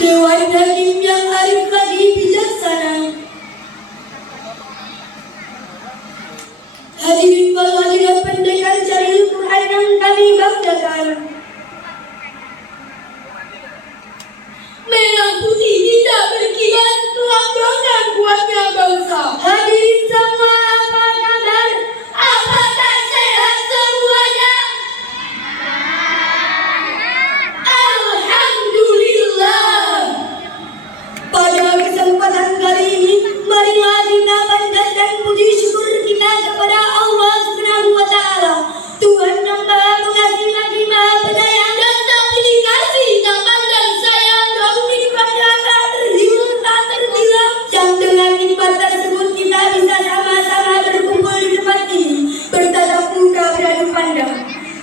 Dewan Hakim yang arif lagi bijaksana. Hadirin wal hadirat pendekar Syaril Quran yang kami banggakan. Merah putih tidak berkibar, lambangkan kuatnya bangsa. Hadirin semua, apa kabar? Apakah sehat semuanya? Alhamdulillah. Pada kesempatan kali ini, marilah kita panjatkan puji syukur kita kepada Allah Subhanahu wa Ta'ala, Tuhan yang Maha Pengasih lagi Maha Penyayang, dan tak pilih kasih, tak pandang sayang, tak nikmatnya tak terhilang, tak terbilang. Yang dengan nikmat tersebut kita bisa sama-sama berkumpul di tempat ini, bertatap muka beradu pandang.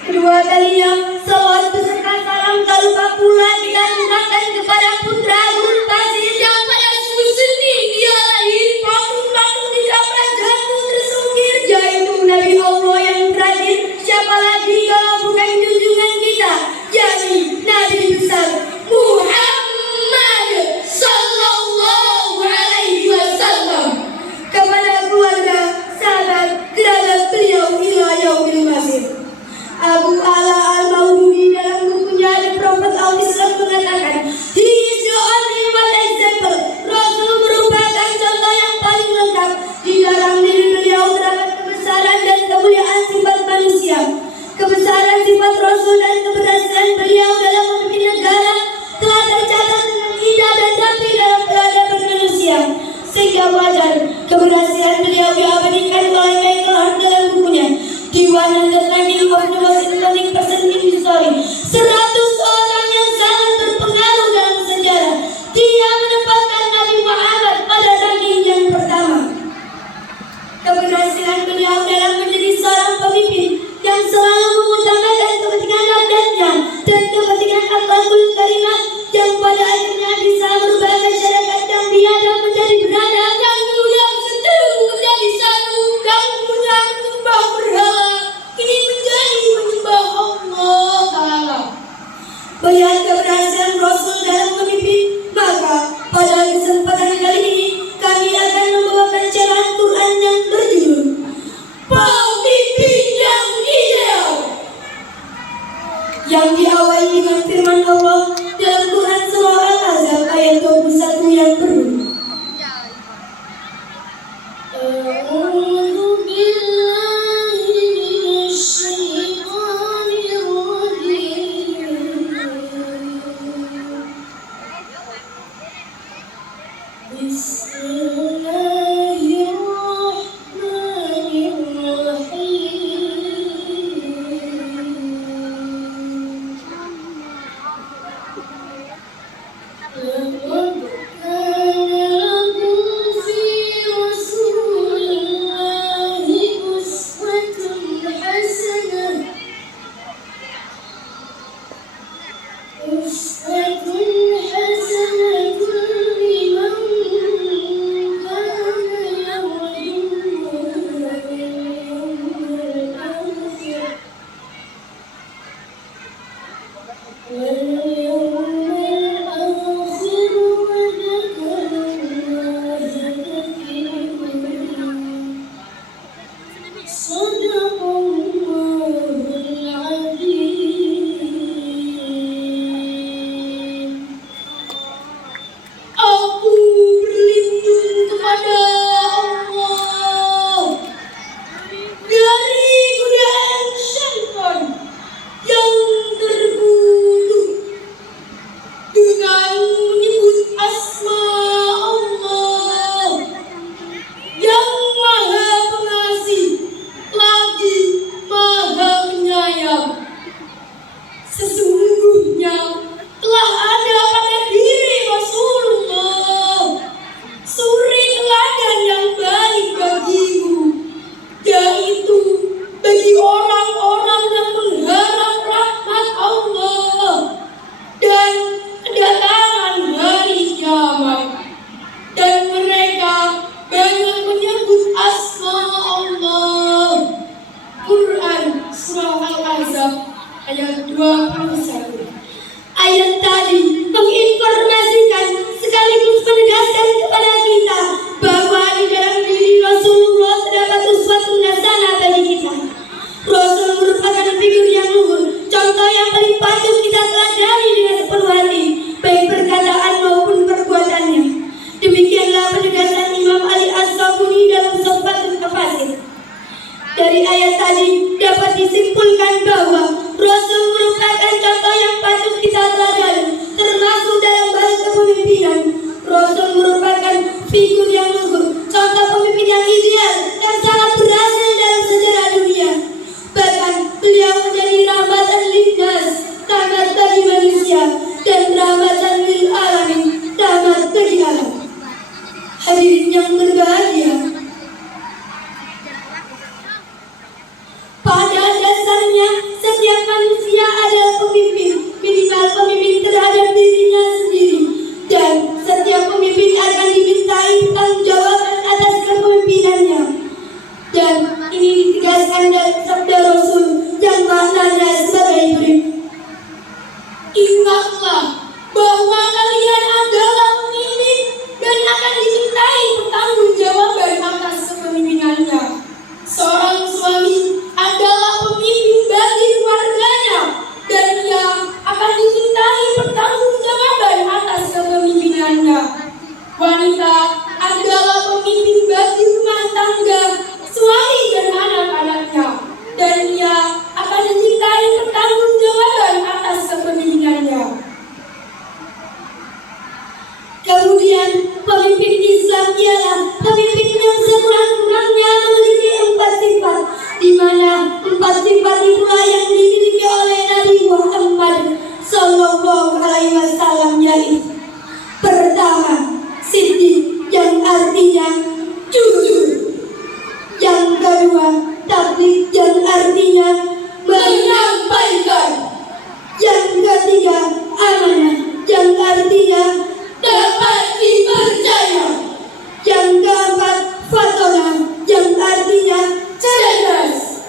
Kedua kalinya, salawat beserta salam tak lupa pula kita tujukan kepada putra Gun Pasir yang pada seni dia lahir patung-patung tidak prajamu tersungkir, yaitu Nabi Allah yang terakhir. Siapa lagi kalau bukan junjungan kita, yakni Nabi besar Muhammad Sallallahu Alaihi Wasallam. Kepada keluarga, sahabat, kerabat beliau ila yaumil masir. Abu Ala al-Maududi dalam bukunya The Prophet of Islam mengatakan, "He is the only one example." Rasul merupakan contoh yang paling lengkap. Di dalam diri beliau terdapat kebesaran dan kemuliaan sifat manusia. Kebesaran sifat Rasul dan keberhasilan beliau dalam memimpin negara telah tercatat dengan indah dan rapi dalam peradaban manusia. Sehingga wajar keberhasilan beliau diabadikan oleh Michael Hart dalam bukunya Diwan Understanding of the Most Intelligent Person in History. 100 orang yang sangat berpengaruh dalam sejarah. Dia menempatkan Nabi Muhammad pada ranking yang pertama. Keberhasilan beliau dalam menjadi seorang pemimpin yang selalu mengutamakan kepentingan rakyatnya dan kepentingan akhlakul karimah yang pada akhirnya bisa merubah masyarakat yang biadab menjadi beradab, yang mulia cenderung menjadi satu, yang mulia menyembah berhala kini menjadi menyembah Allah Ta'ala. Melihat keberhasilan Rasul dalam memimpin, maka pada kesempatan kali ini kami akan membawakan cerahan Quran yang berjudul Pemimpin yang Ideal, yang diawali dengan firman Allah dalam Quran Surah Al-Ahzab ayat 21 yang berbunyi, A'udzu billahi minasy syaithanir rajim. Bismillahirrahmanirrahim. itu. Pertama, siddiq yang artinya jujur. Yang kedua, tabligh yang artinya menyampaikan. Yang ketiga, amanah yang artinya dapat dipercaya. Yang keempat, fatona yang artinya cerdas.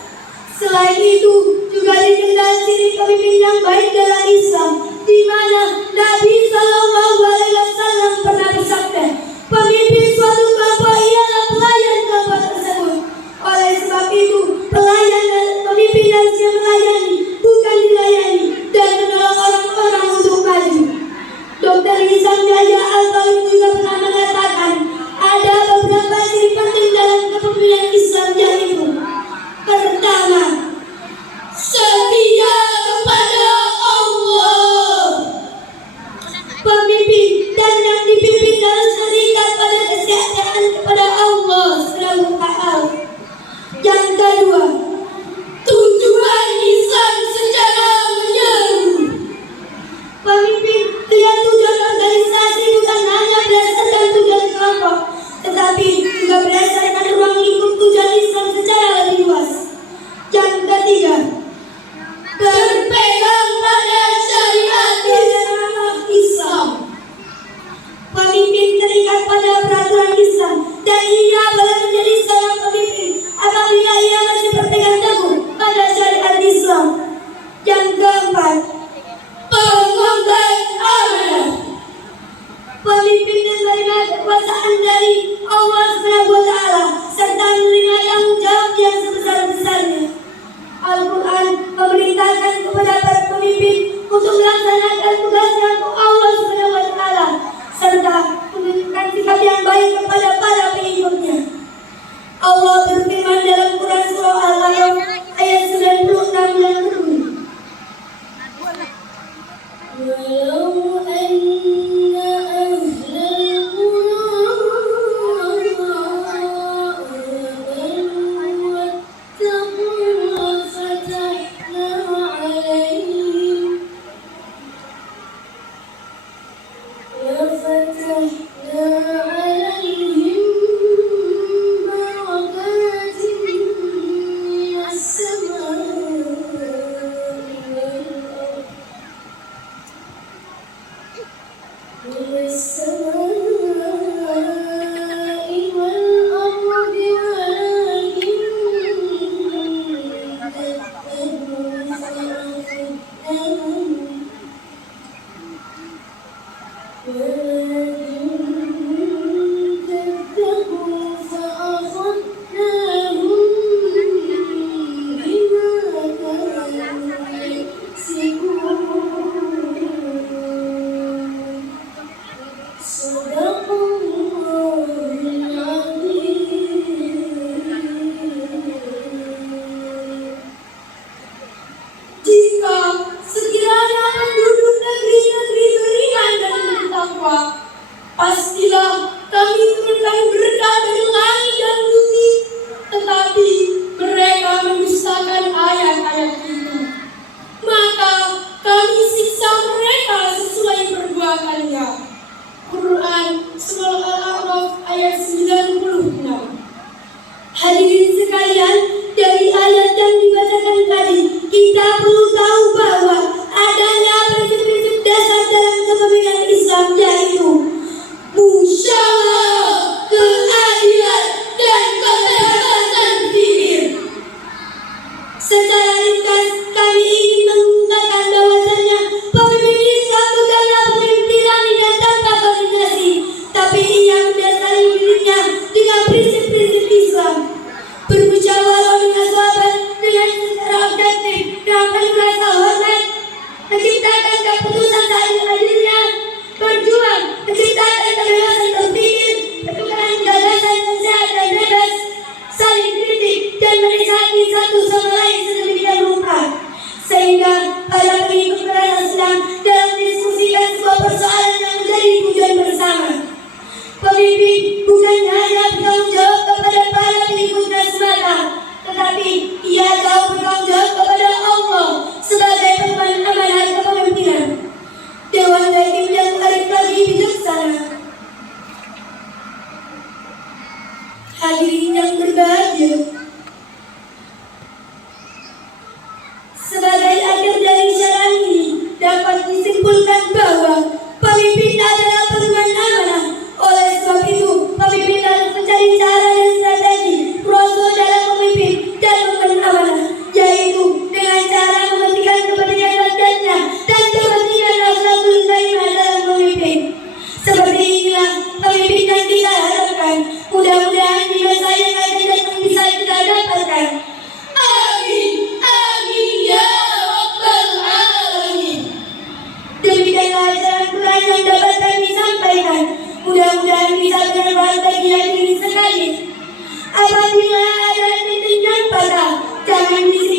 Selain itu juga dikenal ciri pemimpin yang baik dalam Islam, di mana Nabi Shallallahu Alaihi Wasallam pernah bersabda, pemimpin suatu kelompok ialah pelayan kelompok tersebut. Oleh sebab itu, pelayan dan pemimpin harusnya melayani, bukan dilayani, dan menolong orang-orang untuk maju. Dr. Hisham Yahya Al-Qawi juga pernah mengatakan, ada beberapa ciri penting dalam kepemimpinan Islam, yaitu pertama, setia kepada Allah. Pemimpin dan yang dipimpin harus terikat pada kesetiaan kepada Allah Subhanahu wa Ta'ala. Yang kedua, tujuan Islam secara menyeluruh. Pemimpin lihat tujuan organisasi bukan hanya berdasarkan tujuan kelompok, tetapi juga berdasarkan ruang lingkup tujuan Islam secara lebih luas. Yang ketiga, berpegang pada syariat Islam. Pemimpin terikat pada peraturan Islam, dan ia boleh menjadi seorang pemimpin apabila ia masih berpegang teguh pada syariat Islam. Yang keempat, pengemban amanah. Pemimpin menerima kekuasaan dari Allah Subhanahu wa Ta'ala serta menerima tanggung jawab yang sebesar-besarnya. Al-Quran memerintahkan kepada para pemimpin untuk melaksanakan tugasnya untuk Allah Subhanahu wa Ta'ala serta menunjukkan sikap yang baik kepada para pengikutnya. Allah berfirman dalam Quran surah Al-A'raf ayat 96 dan berbunyi, walau anna ahlal pastilah kami turunkan berkah dari langit dan bumi, tetapi mereka mendustakan ayat-ayat itu. Maka kami siksa mereka sesuai perbuatannya. Quran amanah. Hadirin yang berbahagia, sebagai akhir dari syarat ini dapat disimpulkan bahwa pemimpin adalah pedoman amanah. Oleh sebab itu, pemimpin harus mencari cara dan strategi prosedur dalam memimpin dan membangun amanah, yaitu dengan cara mementingkan kepentingan rakyatnya dan kepentingan Rasul Karimah dalam memimpin. Seperti inilah pemimpin yang kita harapkan. Mudah-mudahan di masa yang akan datang bisa kita dapatkan. Amin, amin ya rabbal alamin. Demikianlah ajaran Quran yang dapat kami sampaikan. Mudah-mudahan bisa bermanfaat bagi yang ingin sekali. Apabila ada titik yang patah, jangan disini.